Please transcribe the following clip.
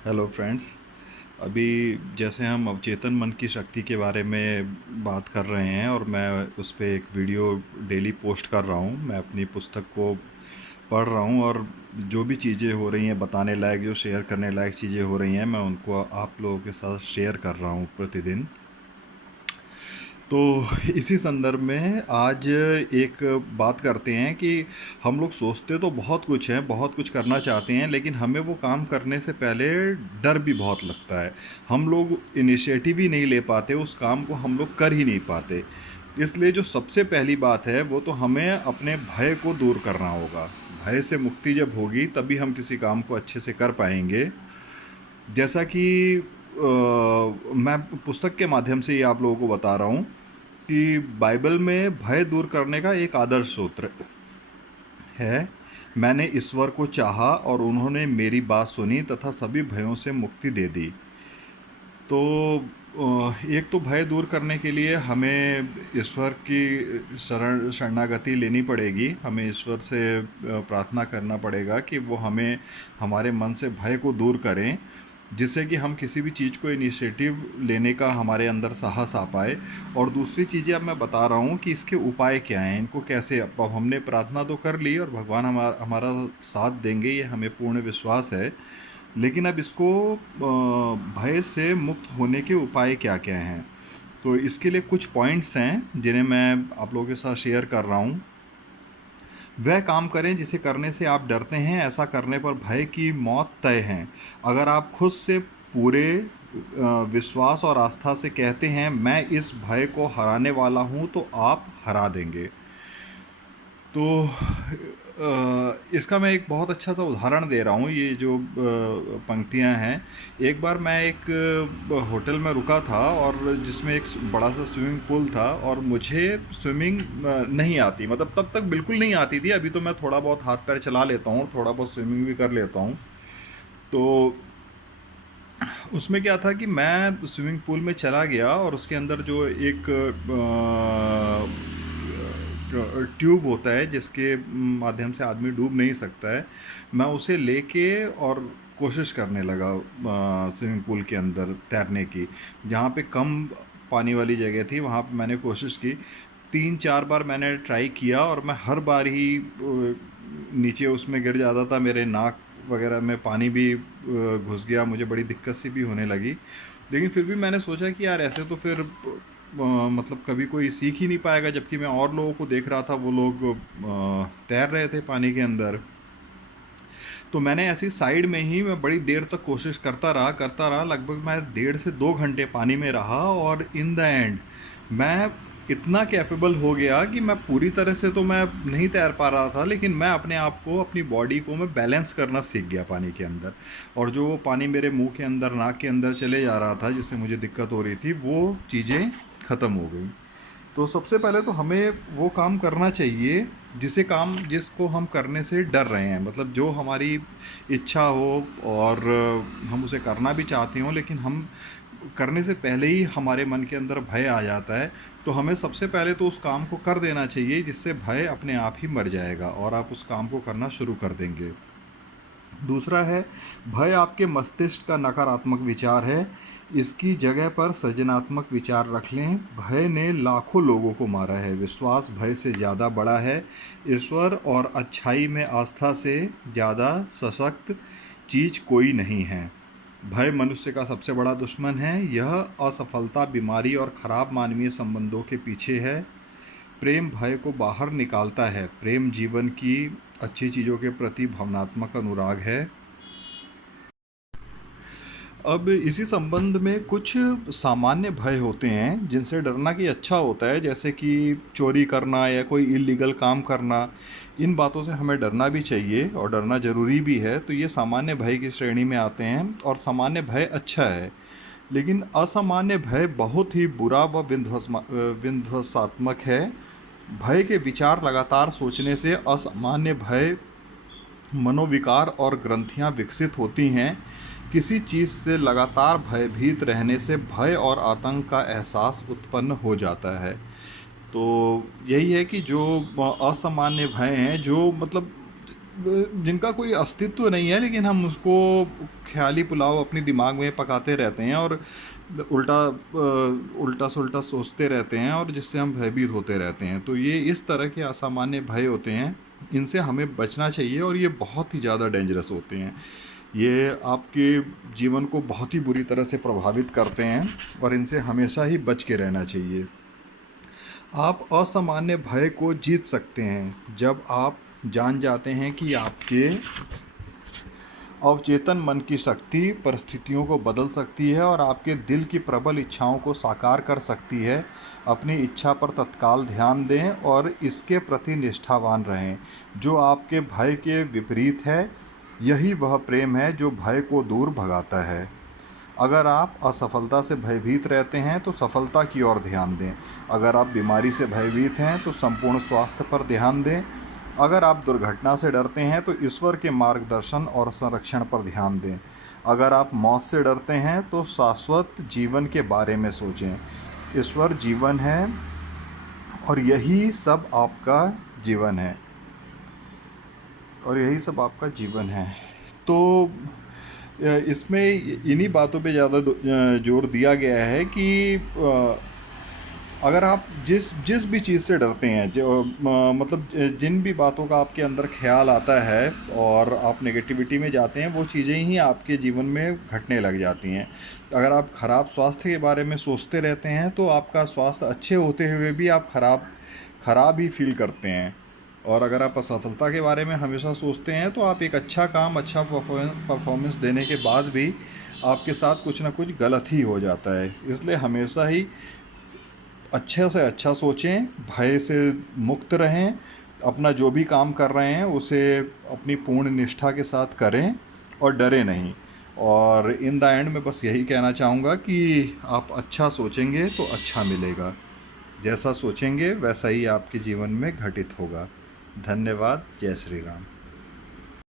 Hello friends. अभी जैसे हम अवचेतन मन की शक्ति के बारे में बात कर रहे हैं और मैं उस पे एक वीडियो डेली पोस्ट कर रहा हूँ। मैं अपनी पुस्तक को पढ़ रहा हूँ और जो भी चीज़ें हो रही हैं बताने लायक, जो शेयर करने लायक चीज़ें हो रही हैं, मैं उनको आप लोगों के साथ शेयर कर रहा हूँ प्रतिदिन। तो इसी संदर्भ में आज एक बात करते हैं कि हम लोग सोचते तो बहुत कुछ हैं, बहुत कुछ करना चाहते हैं, लेकिन हमें वो काम करने से पहले डर भी बहुत लगता है। हम लोग इनिशिएटिव ही नहीं ले पाते, उस काम को हम लोग कर ही नहीं पाते। इसलिए जो सबसे पहली बात है वो तो हमें अपने भय को दूर करना होगा। भय से मुक्ति जब होगी तभी हम किसी काम को अच्छे से कर पाएंगे। जैसा कि मैं पुस्तक के माध्यम से ये आप लोगों को बता रहा हूँ कि बाइबल में भय दूर करने का एक आदर्श सूत्र है। मैंने ईश्वर को चाहा और उन्होंने मेरी बात सुनी तथा सभी भयों से मुक्ति दे दी। तो एक तो भय दूर करने के लिए हमें ईश्वर की शरणागति लेनी पड़ेगी। हमें ईश्वर से प्रार्थना करना पड़ेगा कि वो हमें हमारे मन से भय को दूर करें, जिससे कि हम किसी भी चीज़ को इनिशिएटिव लेने का हमारे अंदर साहस आ पाए। और दूसरी चीज़ें अब मैं बता रहा हूँ कि इसके उपाय क्या हैं, इनको कैसे। अब हमने प्रार्थना तो कर ली और भगवान हमारा साथ देंगे, ये हमें पूर्ण विश्वास है। लेकिन अब इसको भय से मुक्त होने के उपाय क्या क्या हैं, तो इसके लिए कुछ पॉइंट्स हैं जिन्हें मैं आप लोगों के साथ शेयर कर रहा हूँ। वह काम करें जिसे करने से आप डरते हैं, ऐसा करने पर भय की मौत तय है। अगर आप खुद से पूरे विश्वास और आस्था से कहते हैं मैं इस भय को हराने वाला हूं, तो आप हरा देंगे। तो इसका मैं एक बहुत अच्छा सा उदाहरण दे रहा हूँ। ये जो पंक्तियाँ हैं, एक बार मैं एक होटल में रुका था और जिसमें एक बड़ा सा स्विमिंग पूल था और मुझे स्विमिंग नहीं आती, मतलब तब तक बिल्कुल नहीं आती थी। अभी तो मैं थोड़ा बहुत हाथ पैर चला लेता हूँ, थोड़ा बहुत स्विमिंग भी कर लेता हूँ। तो उसमें क्या था कि मैं स्विमिंग पूल में चला गया और उसके अंदर जो एक ट्यूब होता है जिसके माध्यम से आदमी डूब नहीं सकता है, मैं उसे लेके और कोशिश करने लगा स्विमिंग पूल के अंदर तैरने की। जहाँ पे कम पानी वाली जगह थी वहाँ पे मैंने कोशिश की। 3-4 बार मैंने ट्राई किया और मैं हर बार ही नीचे उसमें गिर जाता था। मेरे नाक वगैरह में पानी भी घुस गया, मुझे बड़ी दिक्कत सी भी होने लगी। लेकिन फिर भी मैंने सोचा कि यार ऐसे तो फिर मतलब कभी कोई सीख ही नहीं पाएगा, जबकि मैं और लोगों को देख रहा था, वो लोग तैर रहे थे पानी के अंदर। तो मैंने ऐसी साइड में ही मैं बड़ी देर तक कोशिश करता रहा। लगभग मैं 1.5 से 2 घंटे पानी में रहा और इन द एंड मैं इतना कैपेबल हो गया कि मैं पूरी तरह से तो मैं नहीं तैर पा रहा था, लेकिन मैं अपने आप को, अपनी बॉडी को मैं बैलेंस करना सीख गया पानी के अंदर। और जो पानी मेरे मुंह के अंदर, नाक के अंदर चले जा रहा था, जिससे मुझे दिक्कत हो रही थी, वो चीज़ें ख़त्म हो गई। तो सबसे पहले तो हमें वो काम करना चाहिए जिसको हम करने से डर रहे हैं, मतलब जो हमारी इच्छा हो और हम उसे करना भी चाहते हों, लेकिन हम करने से पहले ही हमारे मन के अंदर भय आ जाता है। तो हमें सबसे पहले तो उस काम को कर देना चाहिए, जिससे भय अपने आप ही मर जाएगा और आप उस काम को करना शुरू कर देंगे। दूसरा है, भय आपके मस्तिष्क का नकारात्मक विचार है। इसकी जगह पर सृजनात्मक विचार रख लें। भय ने लाखों लोगों को मारा है, विश्वास भय से ज़्यादा बड़ा है। ईश्वर और अच्छाई में आस्था से ज़्यादा सशक्त चीज़ कोई नहीं है। भय मनुष्य का सबसे बड़ा दुश्मन है। यह असफलता, बीमारी और खराब मानवीय संबंधों के पीछे है। प्रेम भय को बाहर निकालता है। प्रेम जीवन की अच्छी चीज़ों के प्रति भावनात्मक अनुराग है। अब इसी संबंध में कुछ सामान्य भय होते हैं जिनसे डरना कि अच्छा होता है, जैसे कि चोरी करना या कोई इलीगल काम करना। इन बातों से हमें डरना भी चाहिए और डरना ज़रूरी भी है। तो ये सामान्य भय की श्रेणी में आते हैं और सामान्य भय अच्छा है। लेकिन असामान्य भय बहुत ही बुरा व विध्वंसात्मक है। भय के विचार लगातार सोचने से असामान्य भय मनोविकार और ग्रंथियां विकसित होती हैं। किसी चीज़ से लगातार भयभीत रहने से भय और आतंक का एहसास उत्पन्न हो जाता है। तो यही है कि जो असामान्य भय हैं, जो मतलब जिनका कोई अस्तित्व नहीं है, लेकिन हम उसको ख्याली पुलाव अपनी दिमाग में पकाते रहते हैं और उल्टा सुल्टा सोचते रहते हैं, और जिससे हम भयभीत होते रहते हैं। तो ये इस तरह के असामान्य भय होते हैं, इनसे हमें बचना चाहिए, और ये बहुत ही ज़्यादा डेंजरस होते हैं। ये आपके जीवन को बहुत ही बुरी तरह से प्रभावित करते हैं, और इनसे हमेशा ही बच के रहना चाहिए। आप असामान्य भय को जीत सकते हैं जब आप जान जाते हैं कि आपके अवचेतन मन की शक्ति परिस्थितियों को बदल सकती है और आपके दिल की प्रबल इच्छाओं को साकार कर सकती है। अपनी इच्छा पर तत्काल ध्यान दें और इसके प्रति निष्ठावान रहें। जो आपके भय के विपरीत है, यही वह प्रेम है जो भय को दूर भगाता है। अगर आप असफलता से भयभीत रहते हैं तो सफलता की ओर ध्यान दें। अगर आप बीमारी से भयभीत हैं तो संपूर्ण स्वास्थ्य पर ध्यान दें। अगर आप दुर्घटना से डरते हैं तो ईश्वर के मार्गदर्शन और संरक्षण पर ध्यान दें। अगर आप मौत से डरते हैं तो शाश्वत जीवन के बारे में सोचें। ईश्वर जीवन है और यही सब आपका जीवन है, तो इसमें इन्हीं बातों पे ज़्यादा जोर दिया गया है कि अगर आप जिस जिस भी चीज़ से डरते हैं, जो मतलब जिन भी बातों का आपके अंदर ख्याल आता है और आप नेगेटिविटी में जाते हैं, वो चीज़ें ही आपके जीवन में घटने लग जाती हैं। अगर आप ख़राब स्वास्थ्य के बारे में सोचते रहते हैं तो आपका स्वास्थ्य अच्छे होते हुए भी आप ख़राब ही फील करते हैं। और अगर आप असफलता के बारे में हमेशा सोचते हैं तो आप एक अच्छा काम, अच्छा परफॉर्मेंस देने के बाद भी आपके साथ कुछ ना कुछ गलत ही हो जाता है। इसलिए हमेशा ही अच्छे से अच्छा सोचें, भय से मुक्त रहें, अपना जो भी काम कर रहे हैं उसे अपनी पूर्ण निष्ठा के साथ करें और डरे नहीं। और इन द एंड में बस यही कहना चाहूँगा कि आप अच्छा सोचेंगे तो अच्छा मिलेगा। जैसा सोचेंगे वैसा ही आपके जीवन में घटित होगा। धन्यवाद। जय श्री राम।